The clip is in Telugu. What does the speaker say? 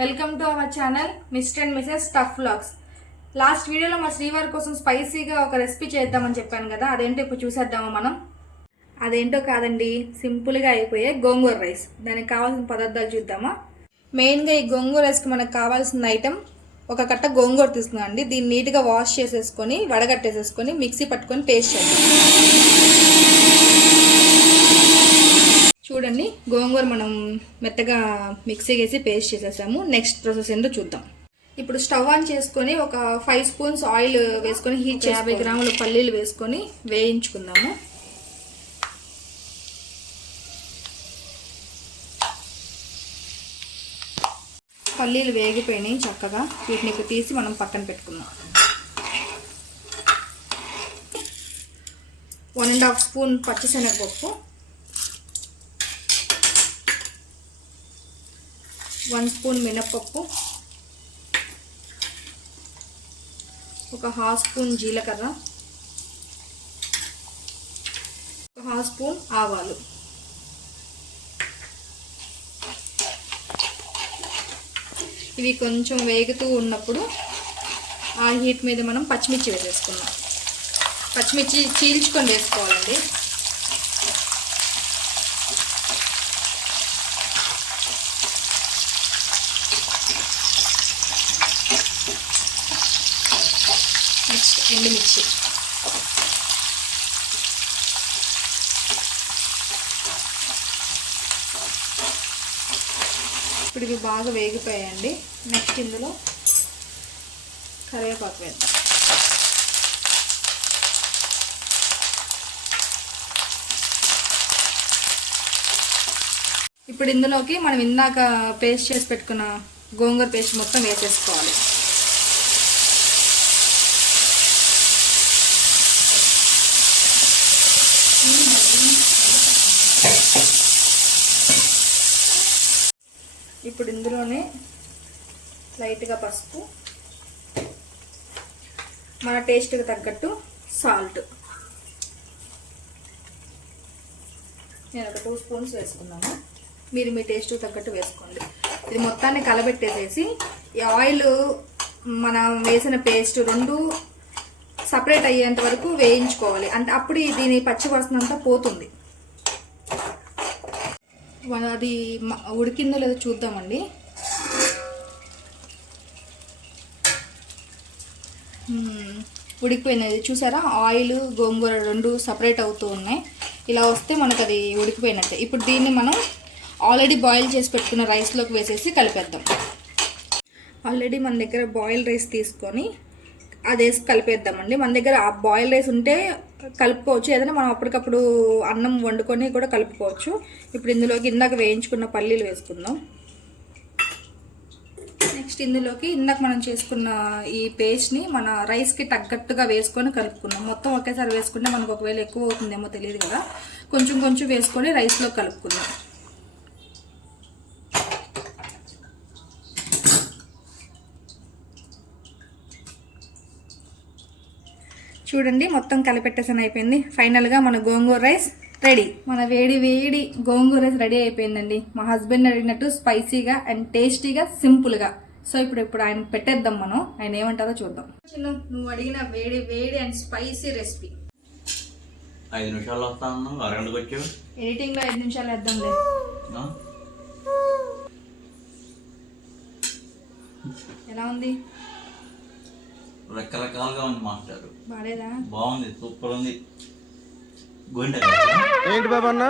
Welcome to our channel mister and Mrs tough vlogs. Last వీడియోలో మా శ్రీవారి కోసం స్పైసీగా ఒక రెసిపీ చేద్దామని చెప్పాను కదా, అదేంటో ఇప్పుడు చూసేద్దామా మనం. అదేంటో కాదండి, సింపుల్గా అయిపోయే గోంగూర రైస్. దానికి కావాల్సిన పదార్థాలు చూద్దామా. మెయిన్గా ఈ గోంగూర రైస్కి మనకు కావాల్సిన ఐటెం ఒక కట్ట గోంగూర తీసుకున్నాండి. దీన్ని నీట్గా వాష్ చేసేసుకొని వడగట్టేసేసుకొని మిక్సీ పట్టుకొని పేస్ట్ చేద్దాం. చూడండి, గోంగూర మనం మెత్తగా మిక్సీ వేసి పేస్ట్ చేసేసాము. నెక్స్ట్ ప్రాసెస్ ఏంటో చూద్దాం. ఇప్పుడు స్టవ్ ఆన్ చేసుకొని ఒక 5 స్పూన్స్ ఆయిల్ వేసుకొని హీట్ 50 గ్రాముల పల్లీలు వేసుకొని వేయించుకుందాము. పల్లీలు వేగిపోయినాయి చక్కగా. వీటిని తీసి మనం పక్కన పెట్టుకుందాం. 1.5 స్పూన్ పచ్చిశనగపప్పు, 1 స్పూన్ మినప్పప్పు, ఒక 1/2 స్పూన్ జీలకర్ర, ఒక 1/2 స్పూన్ ఆవాలు. ఇవి కొంచెం వేగుతూ ఉన్నప్పుడు ఆ హీట్ మీద మనం పచ్చిమిర్చి వేసేసుకున్నాం. పచ్చిమిర్చి చీల్చుకొని వేసుకోవాలండి. నెక్స్ట్ ఎండుమిర్చి. ఇప్పుడు ఇవి బాగా వేగిపోయాయండి. నెక్స్ట్ ఇందులో కరివేపాకు వేద్దాం. ఇప్పుడు ఇందులోకి మనం ఇందాక పేస్ట్ చేసి పెట్టుకున్న గోంగూర పేస్ట్ మొత్తం వేసేసుకోవాలి. ఇప్పుడు ఇందులోనే లైట్గా పసుపు, మన టేస్ట్కి తగ్గట్టు సాల్ట్. నేను ఒక 2 స్పూన్స్ వేసుకున్నాను. మీరు మీ టేస్ట్కి తగ్గట్టు వేసుకోండి. ఇది మొత్తాన్ని కలబెట్టేసేసి ఈ ఆయిల్ మనం వేసిన పేస్ట్ రెండు సపరేట్ అయ్యేంత వరకు వేయించుకోవాలి. అంటే అప్పుడు దీని పచ్చివాసన అంతా పోతుంది. అది ఉడికిందో లేదో చూద్దామండి. ఉడికిపోయినది చూసారా, ఆయిల్ గోంగూర రెండు సపరేట్ అవుతూ ఉన్నాయి. ఇలా వస్తే మనకు అది ఉడికిపోయినట్టే. ఇప్పుడు దీన్ని మనం ఆల్రెడీ బాయిల్ చేసి పెట్టుకున్న రైస్లోకి వేసేసి కలిపేద్దాం. ఆల్రెడీ మన దగ్గర బాయిల్ రైస్ తీసుకొని అది వేసి కలిపేద్దామండి. మన దగ్గర ఆ బాయిల్ రైస్ ఉంటే కలుపుకోవచ్చు, ఏదైనా మనం అప్పటికప్పుడు అన్నం వండుకొని కూడా కలుపుకోవచ్చు. ఇప్పుడు ఇందులోకి ఇందాక వేయించుకున్న పల్లీలు వేసుకుందాం. నెక్స్ట్ ఇందులోకి ఇందాక మనం చేసుకున్న ఈ పేస్ట్ని మన రైస్కి తగ్గట్టుగా వేసుకొని కలుపుకున్నాం. మొత్తం ఒకేసారి వేసుకుంటే మనకు ఒకవేళ ఎక్కువ అవుతుందేమో తెలియదు కదా, కొంచెం కొంచెం వేసుకొని రైస్లో కలుపుకుందాం. చూడండి, మొత్తం కలిపెట్టేసాను, అయిపోయింది. ఫైనల్గా మన గోంగూర రైస్ రెడీ. మన వేడి వేడి గోంగూర రైస్ రెడీ అయిపోయిందండి. మా హస్బెండ్ అడిగినట్టు స్పైసీగా అండ్ టేస్టీగా సింపుల్గా. సో ఇప్పుడు ఆయన పెట్టేద్దాం. మనం ఆయన ఏమంటారో చూద్దాం. నువ్వు అడిగిన వేడి వేడి అండ్ స్పైసీ రెసిపీ 5 నిమిషాలు వస్తాను. అరగంటకు వచ్చావు. ఎడిటింగ్లో 5 నిమిషాలు వేద్దాంలే. ఎలా ఉంది? రకరకాలుగా ఉంది మాస్టర్. బాలేదా? బాగుంది, సూపర్ ఉంది. ఏంటి బాబా అన్న?